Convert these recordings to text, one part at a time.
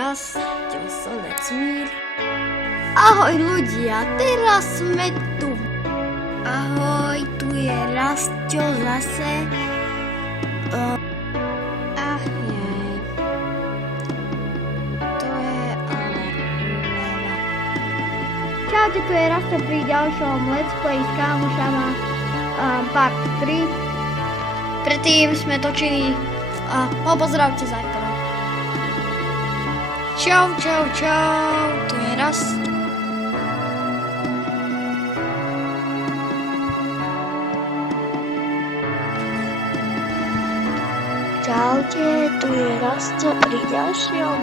Rastio z Olecmír. Ahoj ľudia, teraz sme tu. Ahoj, tu je Rastio zase. Jej. To je ale úleva. Čaute, tu je Rastio pri ďalšom Let's Play s kámošama part 3. Predtým sme točili pozdravte zajtra. Čau, tu je Rastio. Čaute, tu je Rastio pri ďalšom.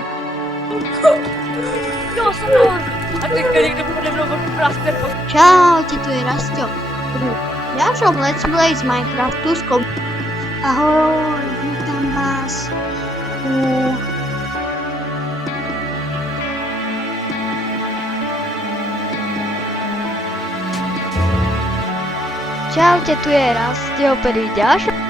Čaute, tu je Rastio pri ďalšom Let's Play z Minecraftu s Ahoj, vítam vás Čaute, tu je Rastio pri ďalšom